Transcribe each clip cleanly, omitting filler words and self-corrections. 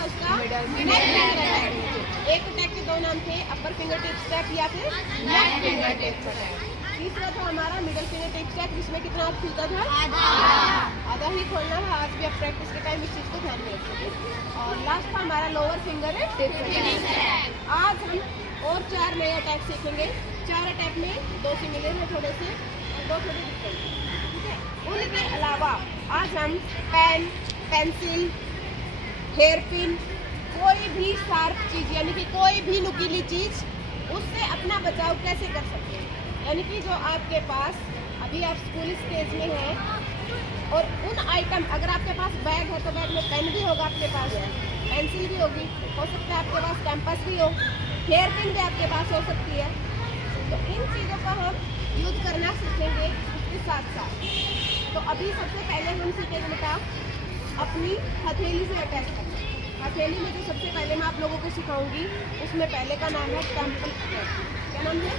था उसका नेक finger attack. एक अटैक के दो नाम थे, अपर फिंगर टिप्स अटैक या फिर नेक फिंगर टिप्स अटैक। तीसरा था हमारा मिडल फिंगर टिप्स अटैक, जिसमें कितना हाथ खुलता था? आधा ही खोलना था। आज भी आप प्रैक्टिस के टाइम इस चीज़ को ध्यान में रखेंगे। और लास्ट था हमारा लोअर फिंगर टिप्स अटैक। आज हम और 4 नए अटैक सीखेंगे। 4 अटैक में 2 सिमिलर हैं थोड़े से और 2 थोड़े डिफरेंट हैं, ठीक है। उनके अलावा आज हम पेन, पेंसिल, हेयर पिन, कोई भी शार्प चीज़ यानी कि कोई भी नुकीली चीज़, उससे अपना बचाव कैसे कर सकते हैं। यानी कि जो आपके पास अभी आप स्कूल स्टेज में हैं और उन आइटम, अगर आपके पास बैग है तो बैग में पेन भी होगा, आपके पास पेंसिल भी होगी, हो सकता है आपके पास कैंपस भी हो, हेयर पिन भी आपके पास हो सकती है। तो इन चीज़ों का हम यूज करना सीखेंगे उसके साथ साथ। तो अभी सबसे पहले हम सीखेंगे बेटा अपनी हथेली से अटैक करना। हथेली में जो सबसे पहले मैं आप लोगों को सिखाऊंगी उसमें पहले का नाम है टेम्पल अटैक। क्या नाम है?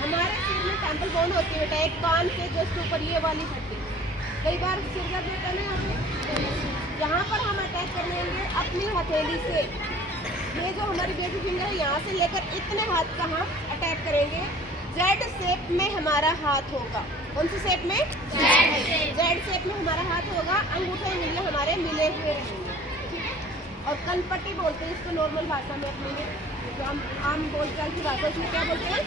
हमारे सिर में टेम्पल बोन होती है बेटा, एक कान से जस्ट ऊपर ये वाली हड्डी। कई बार सिर दर्द होता है ना, यहाँ पर हम अटैक करेंगे अपनी हथेली से। ये जो हमारी बेबी फिंगर है यहाँ से लेकर इतने हाथ का हम अटैक करेंगे। जेड शेप में हमारा हाथ होगा। कौन सी शेप में? जेड शेप में हमारा हाथ होगा। अंगूठे उंगलियां हमारे मिले हुए रहेंगे, और कनपट्टी बोलते हैं इसको नॉर्मल भाषा में अपने में, जो हम आम बोलचाल की भाषा उसमें क्या बोलते हैं?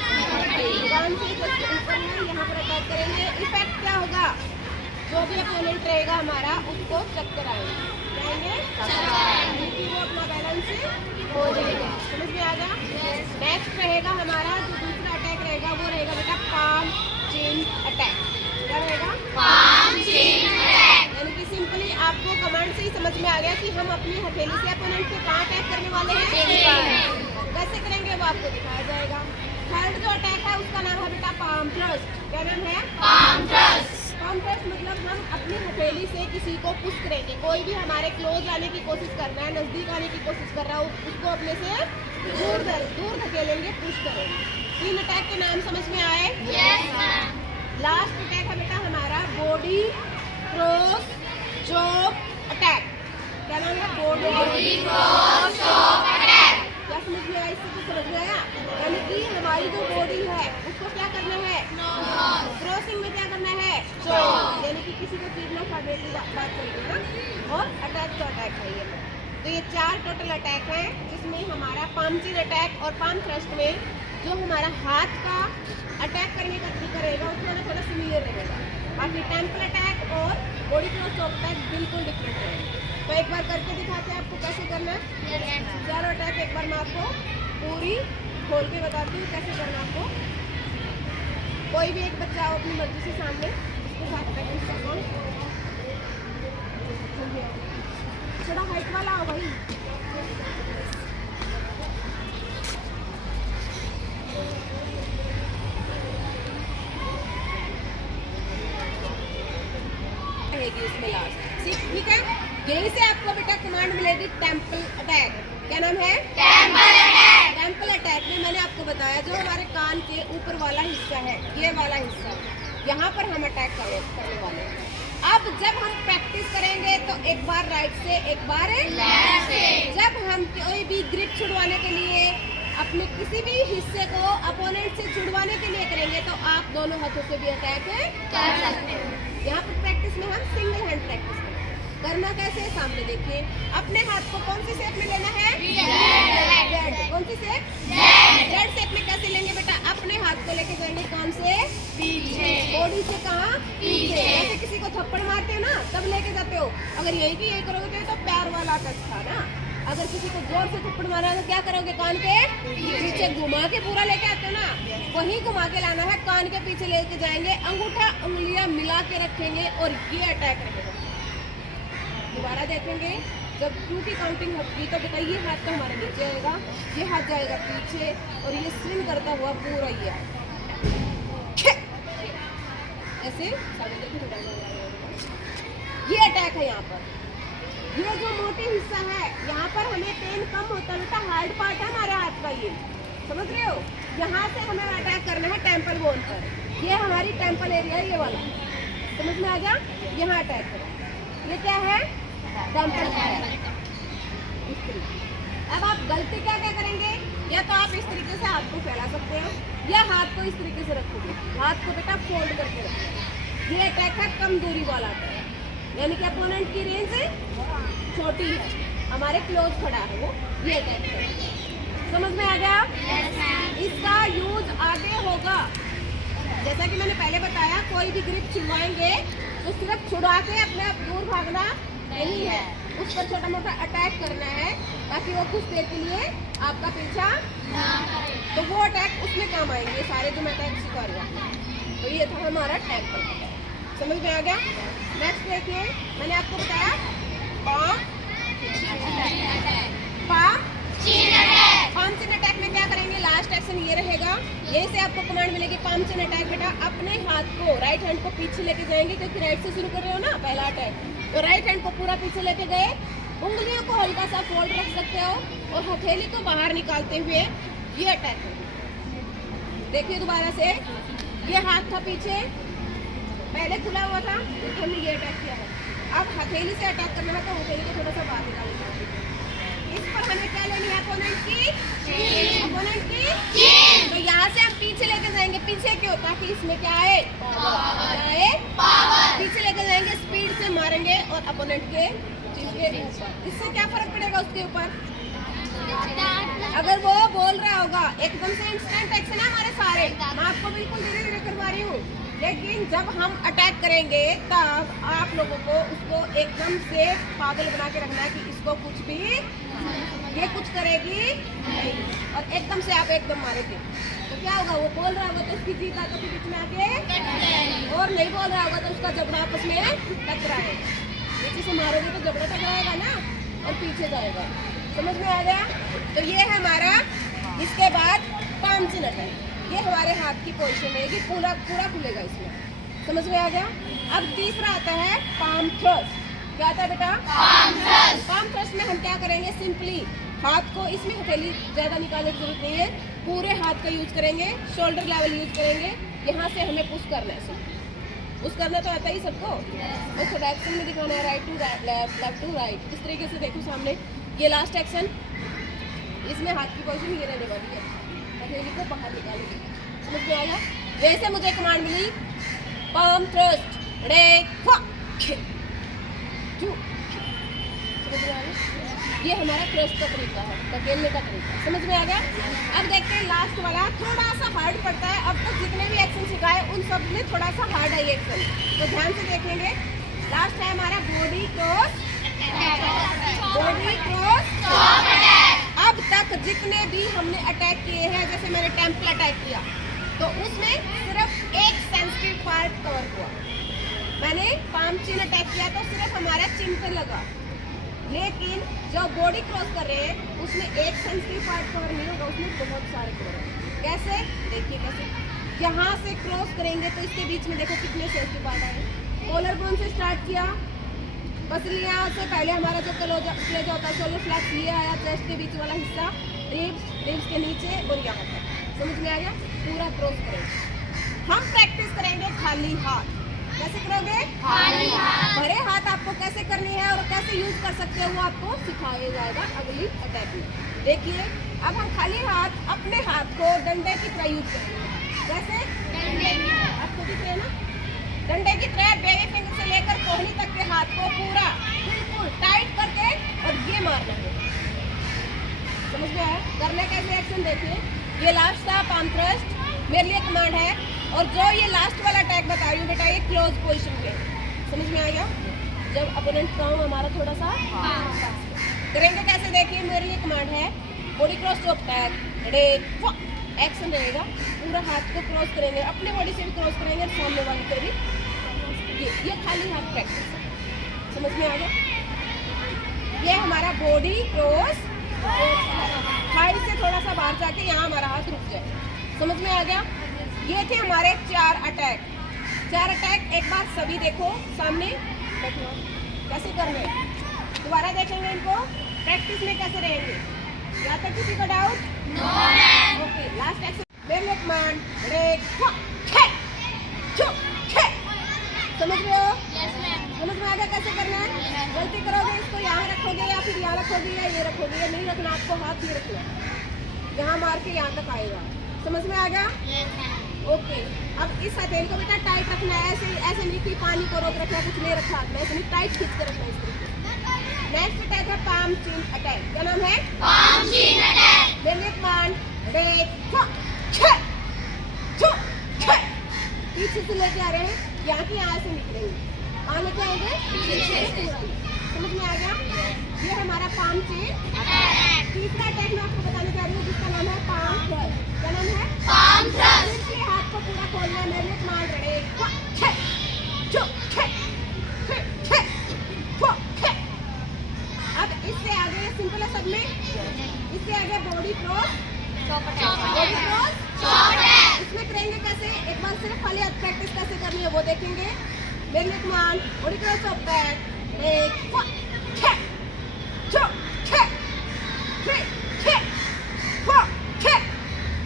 कान से ऊपर में यहाँ पर अटैक करेंगे। इफेक्ट क्या होगा? जो भी अपोनेंट रहेगा हमारा उसको चक्कर आएंगे, वो अपना बैलेंस हो जाएगा। समझ में आ गया? नेक्स्ट रहेगा हमारा जो दूसरा अटैक रहेगा वो रहेगा बेटा पाम चिन अटैक। क्या रहेगा? पाम चिन अटैक। यानी कि सिंपली आपको कमांड से ही समझ में आ गया कि हम अपनी हथेली से अपोनेंट को कहाँ अटैक करने वाले हैं। कैसे करेंगे वो आपको दिखाया जाएगा। थर्ड जो अटैक है उसका नाम है बेटा पाम थ्रस्ट। क्या नाम है? Palm thrust. पाम थ्रस्ट मतलब हम अपनी हथेली से किसी को पुश करेंगे। कोई भी हमारे क्लोज आने की कोशिश कर रहा है, नजदीक आने की कोशिश कर रहा है, उसको अपने से दूर धकेलेंगे, पुश करेंगे। 3 अटैक के नाम समझ में आए? लास्ट अटैक है बेटा हमारा बॉडी क्रॉस चॉप अटैक। क्या नाम है? Body cross chop attack. क्या समझ में आया? इससे तो समझ में आया। यानी कि हमारी जो बॉडी है उसको क्या करना है? क्रॉसिंग में क्या करना है? चॉप। यानी कि किसी को चीरना फाड़ने की बात चल रही है ना। और अटैक तो अटैक है ये। तो ये 4 टोटल अटैक हैं, जिसमें हमारा पाम चिन अटैक और पाम थ्रस्ट में जो हमारा हाथ का अटैक करने का तरीका रहेगा उसमें थोड़ा सिमिलर रहेगा। बाकी टेम्पल अटैक और बॉडी क्रॉस चॉप अटैक बिल्कुल डिफरेंट रहेगा। तो एक बार करके दिखाते हैं आपको कैसे करना है। 4 अटैक एक बार मैं आपको पूरी खोल के बताती हूँ कैसे करना आपको। कोई भी एक बच्चा आओ अपनी मर्जी से सामने, उसके साथ प्रैक्टिस करो। थोड़ा हाइट वाला आओ भाई। इसमें लास्ट ठीक है। यहीं से आपको बेटा कमांड मिलेगी टेम्पल अटैक। क्या नाम है? Temple attack. टेम्पल अटैक में मैंने आपको बताया जो हमारे कान के ऊपर वाला हिस्सा है, ये वाला हिस्सा, यहाँ पर हम अटैक करने वाले हैं। अब जब हम प्रैक्टिस करेंगे तो एक बार राइट से एक बार लेफ्ट से। जब हम कोई भी ग्रिप छुड़वाने के लिए अपने किसी भी हिस्से को अपोनेंट से छुड़वाने के लिए करेंगे तो आप दोनों हाथों से भी अटैक कर सकते हैं। यहाँ पर प्रैक्टिस में हम सिंगल हैंड प्रैक्टिस करें। करना कैसे? सामने देखिए। अपने हाथ को कौन सी शेप में लेना है? जेड। कौन सी शेप? जेड शेप में कैसे लेंगे बेटा? अपने हाथ को लेके जाएंगे कान से पीछे, बॉडी से कहाँ? पीछे। जैसे किसी को थप्पड़ मारते हो ना तब लेके जाते हो। अगर यही की यही करोगे तो प्यार वाला टच था ना। अगर किसी को जोर से थप्पड़ मारा तो क्या करोगे? कान के पीछे घुमा के पूरा लेके आते हो ना, वही घुमा के लाना है। कान के पीछे लेके जाएंगे, अंगूठा उंगलियां मिला के रखेंगे और ये अटैक रहेगा। दोबारा देखेंगे, जब 2 की काउंटिंग होगी तो बेटा ये हाथ तो हमारे नीचे आएगा, ये हाथ जाएगा पीछे और ये स्विंग करता हुआ पूरा ये ऐसे ये अटैक है। यहाँ पर ये जो मोटी हिस्सा है यहाँ पर हमें पेन कम होता है बेटा, हार्ड पार्ट है हमारे हाथ का, ये समझ रहे हो। यहाँ से हमें अटैक करना है टेम्पल बोन पर। ये हमारी टेम्पल एरिया है, ये वाला समझ में आ गया। यहाँ अटैक करो। ये क्या है? टेम्पल है। तरीके। अब आप गलती क्या क्या करेंगे, या तो आप इस तरीके से हाथ को फैला सकते हो, या हाथ को इस तरीके से रखोगे। हाथ को बेटा फोल्ड करके रखो। ये अटैक है कम दूरी वाला अटैक, यानी कि अपोनेंट की रेंज छोटी है, हमारे क्लोज खड़ा है वो, ये अटैक है। समझ में आ गया? इसका यूज आगे होगा, जैसा कि मैंने पहले बताया, कोई भी ग्रिप छुड़वाएंगे तो सिर्फ छुड़वा के अपने आप दूर भागना नहीं है, उस पर छोटा मोटा अटैक करना है ताकि वो कुछ देर के लिए आपका पीछा ना करे। तो वो अटैक उसमें काम आएंगे सारे जो मैं अटैक सिखा रही हूँ। तो ये था हमारा टैग पर अटैक, समझ में आ गया? नेक्स्ट देखिए, मैंने आपको बताया पाम चिन अटैक में क्या करेंगे, लास्ट एक्शन ये रहेगा। यहीं से आपको कमांड मिलेगी पाम चिन अटैक। बेटा अपने हाथ को, राइट हैंड को पीछे लेके जाएंगे, क्योंकि राइट से शुरू कर रहे हो ना पहला अटैक, तो राइट हैंड को पूरा पीछे लेके गए, उंगलियों को हल्का सा फोल्ड रख सकते हो और हथेली को बाहर निकालते हुए ये अटैक करेंगे। देखिए दोबारा से, ये हाथ था पीछे, पहले खुला हुआ था, तो हमने ये अटैक किया है। अब हथेली से अटैक करना है तो हथेली को थोड़ा सा बाहर निकालेंगे। इस पर हमें क्या लेनी है, अपोनेंट की चीन। तो यहाँ से हम पीछे लेके जाएंगे, पीछे क्यों, ताकि इसमें क्या आए, पावर। पीछे लेके जाएंगे, स्पीड से मारेंगे और अपोनेंट के चीन के ऊपर। इससे क्या फर्क पड़ेगा उसके ऊपर, अगर वो बोल रहा होगा एकदम से इंस्टेंट एक्शन है हमारे सारे, मैं आपको बिल्कुल धीरे धीरे करवा रही हूँ, लेकिन जब हम अटैक करेंगे तब आप लोगों को उसको एकदम से पागल बना के रखना है कि इसको कुछ भी, ये कुछ करेगी नहीं, और एकदम से आप एकदम मारेंगे तो क्या होगा, वो बोल रहा होगा तो उसकी जीत आकर के बीच में आके, और नहीं बोल रहा होगा तो उसका जबड़ा आपस में टकराएगा। नीचे से मारोगे तो जबड़ा टकराएगा ना और पीछे जाएगा। समझ में आ गया? तो ये है हमारा, इसके बाद पाम चिन अटैक, ये हमारे हाथ की पोजीशन रहेगी, पूरा पूरा खुलेगा इसमें। समझ में आ गया? अब तीसरा आता है पाम थ्रस्ट। क्या आता है बेटा, पाम थ्रस्ट में हम क्या करेंगे, सिंपली हाथ को, इसमें हथेली ज्यादा निकालने की जरूरत नहीं है, पूरे हाथ का यूज करेंगे, शोल्डर लेवल यूज करेंगे, यहाँ से हमें पुश करना है। पुश करना तो आता ही सबको, बस डायरेक्शन में दिखाना है, right to left, left to right, इस तरीके से देखो सामने। ये लास्ट एक्शन, इसमें हाथ की पोजीशन ये रहने वाली है, हथेली को बाहर निकालेंगे। समझ में आया? वैसे मुझे कमांड मिली पाम थ्रस्ट, ये हमारा थ्रस्ट का तरीका है, धकेलने का तरीका। समझ में आ गया? अब देखते हैं लास्ट वाला, थोड़ा सा हार्ड पड़ता है। अब तक जितने भी एक्शन सिखाए उन सब में थोड़ा सा हार्ड है ये एक्शन, तो ध्यान से देखेंगे। लास्ट है हमारा बॉडी क्रॉस, बॉडी क्रॉस। अब तक जितने भी हमने अटैक किए हैं, जैसे मैंने टेम्पल अटैक किया, तो उसमें सिर्फ एक सेंसिटिव पार्ट कवर हुआ। मैंने पाम चिन अटैक किया तो सिर्फ हमारा चिन पे लगा, लेकिन जो बॉडी क्रॉस कर रहे हैं उसमें एक सेंसिटिव पार्ट कवर नहीं होगा, उसमें बहुत सारे कवर हैं। कैसे, देखिए कैसे, यहाँ से क्रॉस करेंगे तो इसके बीच में देखो कितने सेंसिटिव पार्ट आए। कॉलर बोन से स्टार्ट किया, पसलियाँ से पहले हमारा जो कलेजा होता है, सोलर फ्लैक्स, ये आया चेस्ट के बीच वाला हिस्सा, रिब्स के नीचे और यहाँ पर। समझ में आ गया? पूरा क्रॉस करेंगे। हम प्रैक्टिस करेंगे खाली हाथ। कैसे करोगे? खाली हाथ। भरे हाथ आपको कैसे करनी है और कैसे यूज कर सकते हो वो आपको सिखाया जाएगा अगली अटैक में। देखिए, अब हम खाली हाथ अपने हाथ को डंडे की तरह यूज करेंगे। कैसे? डंडे की तरह। आपको दिख रहे हैं ना? डंडे की तरह बेबी फिंगर से लेकर कोहनी तक के हाथ को पूरा बिल्कुल टाइट करके और ये मारना है। समझ में आया? करने कैसे एक्शन देखिए। ये लास्ट था पाम थ्रस्ट, मेरे लिए कमांड है, और जो ये लास्ट वाला अटैक बता रही हूँ बेटा, ये क्लोज पोजीशन पे। समझ में आ गया? जब अपोनेंट काम हमारा थोड़ा सा करेंगे कैसे, देखिए मेरे लिए कमांड है, body cross to attack, action रहेगा, पूरा हाथ को क्रॉस करेंगे, अपने बॉडी से भी क्रॉस करेंगे और सामने वाली को भी। ये खाली हाथ प्रैक्टिस है। समझ में आ गया? ये हमारा बॉडी क्रॉस, थाई से थोड़ा सा बाहर जाके यहाँ हमारा हाथ रुक जाए। समझ में आ गया? ये थे हमारे 4 अटैक। 4 अटैक एक बार सभी देखो सामने, देखो कैसे करने, दोबारा देखेंगे इनको, प्रैक्टिस में कैसे रहेंगे। यहाँ तक किसी का डाउट? ओके, लास्ट एक्शन मेरे कमांड, समझ रहे हो? Yes ma'am. समझ में आ गया कैसे करना है? गलती करोगे इसको यहाँ रखोगे या फिर यहाँ रखोगे या ये रखोगे, या नहीं रखना, आपको हाथ ये रखना है, यहाँ मार के यहाँ तक आएगा। समझ में आ गया? ओके। अब इस हथेली को बेटा टाइट रखना है, ऐसे ऐसे नहीं कि पानी को रोक रखना है, कुछ नहीं रखा हाथ में, ऐसे नहीं, टाइट खींच के रखना है इस तरीके से। नेक्स्ट अटैक है पाम चीन अटैक। क्या नाम है? पाम चीन अटैक। मेरे कमांड पीछे से लेके आ रहे हैं, यहाँ की यहाँ से निकलेंगे, आने के आएंगे पीछे से। समझ में आ गया? ये है हमारा पाम चेन अटैक। तीसरा अटैक मैं आपको बताने जा रही हूँ जिसका नाम है पाम थ्रस्ट। क्या नाम है? Palm thrust. इसलिए हाथ को पूरा खोलना है, मेरे लिए मार रहे। अब इससे आगे सिंपल है सब में, इससे आगे बॉडी क्रॉस इसमें करेंगे कैसे, एक बार सिर्फ खाली हाथ प्रैक्टिस कैसे करनी है वो देखेंगे। मेरे लिए कमान बॉडी क्रॉस ऑफ बैक,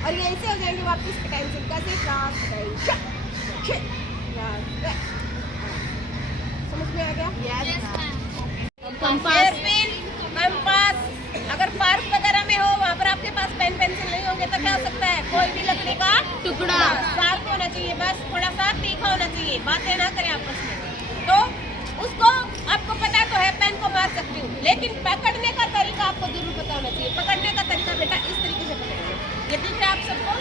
और ये ऐसे हो जाएंगे वापस टेंशन कैसे क्रॉस। समझ में आ गया? कंपास, अगर पार्क वगैरह में हो वहाँ पर आपके पास पेन पेंसिल नहीं होंगे तो क्या हो सकता है? कोई भी लकड़ी का टुकड़ा शार्प होना चाहिए, बस थोड़ा सा तीखा होना चाहिए, बातें ना करें आपस में। तो उसको आपको पता तो है, पेन को मार सकती हूँ, लेकिन पकड़ने का तरीका आपको जरूर पता होना चाहिए। पकड़ने का तरीका बेटा इस तरीके से पकड़ेंगे, ये दिख रहा है आप सबको?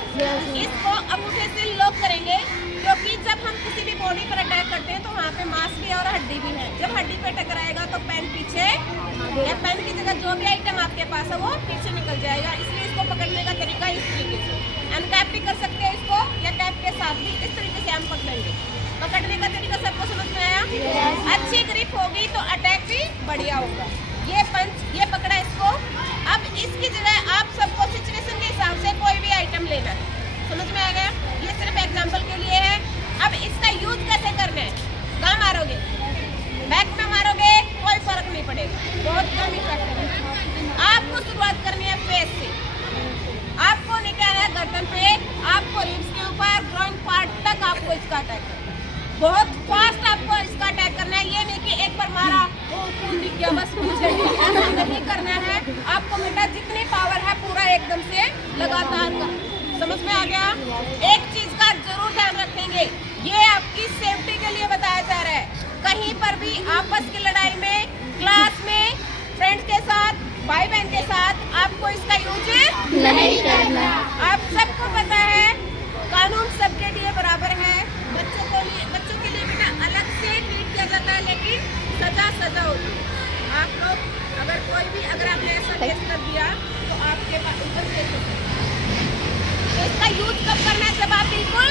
इसको अंगूठे से लॉक करेंगे, क्योंकि जब हम किसी भी बॉडी पर अटैक करते हैं तो वहाँ पे मांस भी और हड्डी भी है। जब हड्डी पे टकराएगा तो पेन पीछे, या पेन की जगह जो भी आइटम आपके पास है वो पीछे निकल जाएगा। इसलिए इसको पकड़ने का तरीका इस तरीके से, अनकैप भी कर सकते हैं इसको, या कैप के साथ भी इस तरीके से हम पकड़ेंगे। पकड़ने का तरीका सबको समझ में आया? अच्छी ग्रिप होगी तो अटैक भी बढ़िया होगा। ये पंच, ये पकड़ा इसको। अब इसकी जगह आप सबको सिचुएशन के हिसाब से कोई भी आइटम लेना है। समझ में आ गया? ये सिर्फ एग्जांपल के लिए है। अब इसका यूज कैसे करना है? कहाँ मारोगे? बैक में मारोगे, कोई फर्क नहीं पड़ेगा, बहुत कम इफेक्ट है। आपको शुरुआत करनी है फेस से, आपको नहीं कहना है गर्दन पे, आपको रिब्स के ऊपर ग्रोइंग पार्ट तक आपको इसका अटैक करना है। बहुत फास्ट आपको इसका अटैक करना है। ये नहीं कि एक बार मारा वो खून दिख गया बस ऐसा नहीं करना है। आपको बेटा जितनी पावर है पूरा एकदम से लगातार का। समझ में आ गया? एक चीज का जरूर ध्यान रखेंगे, ये आपकी सेफ्टी के लिए बताया जा रहा है। कहीं पर भी आपस की लड़ाई में, क्लास में, फ्रेंड्स के साथ, भाई बहन के साथ आपको इसका यूज नहीं करना। आप सबको पता है कानून सबके लिए बराबर है। बच्चों के लिए बेटा अलग से ट्रीट किया जाता है, लेकिन सजा होती है। आप लोग अगर आपने ऐसा केस कर दिया तो आपके पास ऊपर केस हो सकता है। तो इसका यूज कब करना है? जब आप बिल्कुल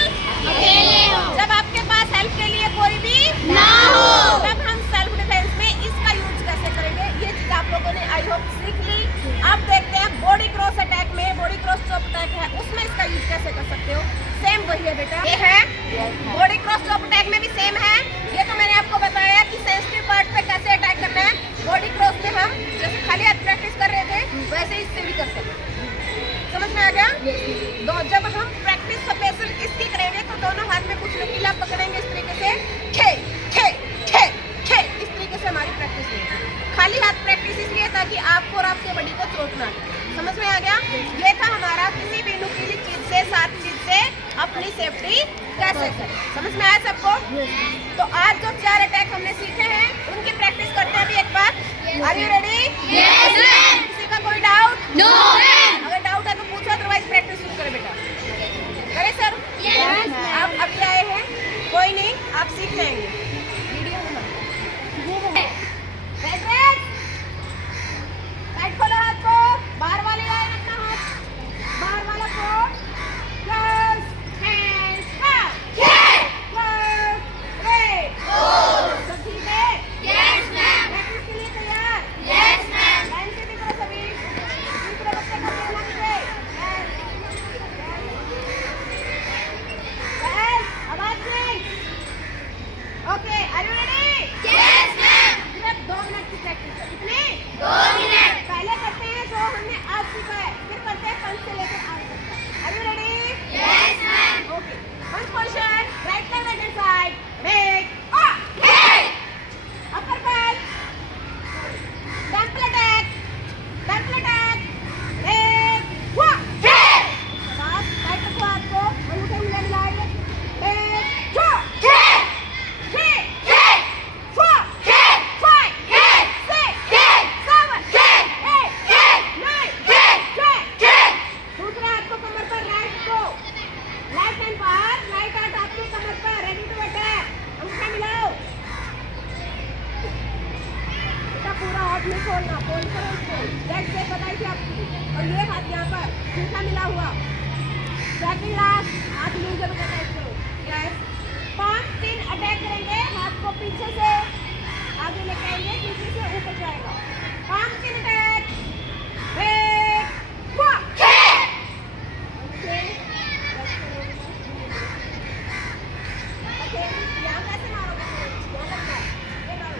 अकेले हो, जब आपके पास हेल्प के लिए कोई भी ना हो, तब हम सेल्फ डिफेंस में इसका यूज कैसे करेंगे। ये चीज आप लोगों ने आई होप सीख ली। अब देखते हैं बॉडी क्रॉस अटैक में, बॉडी क्रॉस चॉप अटैक है उसमें इसका यूज कैसे कर सकते हो। सेम वही है बेटा, ये है बॉडी क्रॉस चॉप अटैक में भी सेम है। ये तो मैंने आपको बताया कि सेंसिटिव पार्ट पे कैसे अटैक करना है। बॉडी क्रॉस में हम जैसे खाली हाथ प्रैक्टिस कर रहे थे वैसे इससे भी कर सकते हैं। समझ में आ गया? जब हम प्रैक्टिस स्पेशल इसकी करेंगे तो दोनों हाथ में कुछ नुकीला पकड़ेंगे इस तरीके से, खे खे खे खे, इस तरीके से हमारी प्रैक्टिस होगी। खाली हाथ प्रैक्टिस इसलिए ताकि आपको और आपके बॉडी को चोट ना लगे। समझ में आ गया? ये था हमारा किसी भी नुकीली चीज से, सात चीज से अपनी सेफ्टी कैसे करें। समझ में आया सबको? तो आज जो 4 अटैक हमने सीखे हैं उनकी प्रैक्टिस करते हैं अभी एक बार। Are you ready? Yes ma'am. किसी का कोई डाउट? No ma'am. अगर डाउट है तो पूछो, अदरवाइज प्रैक्टिस शुरू करें बेटा। करे सर? Yes ma'am. आप अभी आए हैं, कोई नहीं, आप सीख जाएंगे। वीडियो राइट खोलो हाथ को, बाहर वाले लाए रखना हाथ, बाहर वाला को close hands up, close red. सब ठीक है? Yes ma'am. प्रैक्टिस के लिए तैयार? Yes ma'am. लाइन से भी करो सभी, दूसरे बच्चे को देखना चाहिए। आवाज नहीं। Okay, are you ready? Yes ma'am. सिर्फ 2 मिनट की प्रैक्टिस है। कितने? 2 मिनट। पहले करते हैं जो हमने आज सीखा है, फिर करते हैं पंच से लेकर आज तक। Are you ready? Yes ma'am. Okay, punch position, right leg right side, break, खोलना, फोल्ड करो इसको, जेड शेप बताई थी आपकी, और ये हाथ यहाँ पर सूखा मिला हुआ। सेकंड लास्ट, हाथ लूंगे बेटा टाइप करो, यस। 5 चिन्ह अटैक करेंगे, हाथ को पीछे से आगे लेके आएंगे, पीछे से ऊपर जाएगा। 5 चिन्ह अटैक, ब्रेक, यहाँ कैसे मारोगे? यहाँ तक का, ये मारो।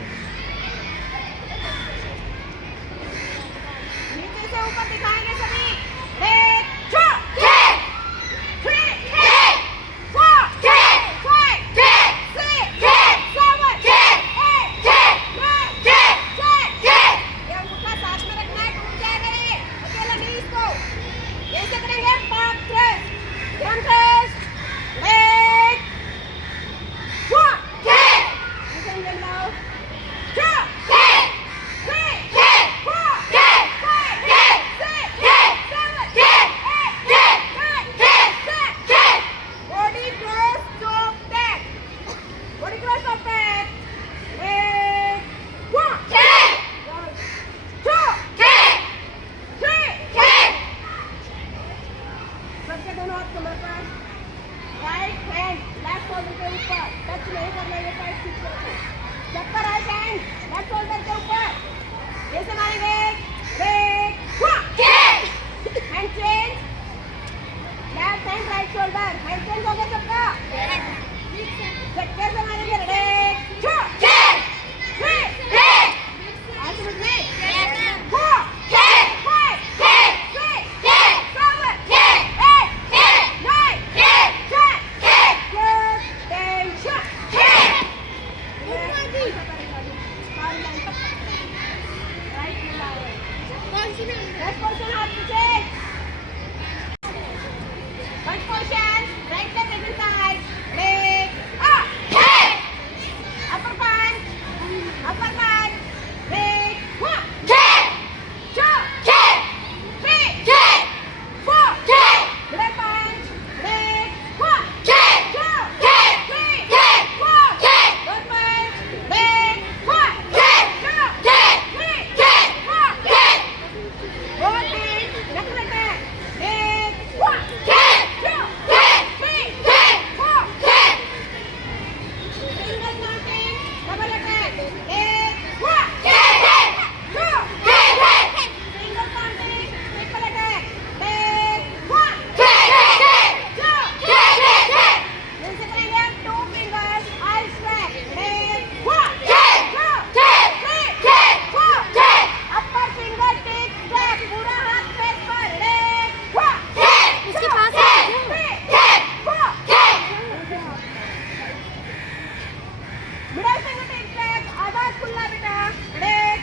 नीचे से ऊपर दिखाएंगे सभी, ब्रेक, दोनों हाथ कमर पर, राइट हैंड लेफ्ट शोल्डर के ऊपर, टच नहीं करना, ये साइड खींच के रखो। चक्कर राइट हैंड लेफ्ट शोल्डर के ऊपर, जैसे मारेंगे, break, hand change, left hand right shoulder, hand change हो गया सबका। चक्कर से मारेंगे, ब्रेक, आज समझ में, मिडल फिंगर टेक, आधा खुला बेटा, ब्रेक,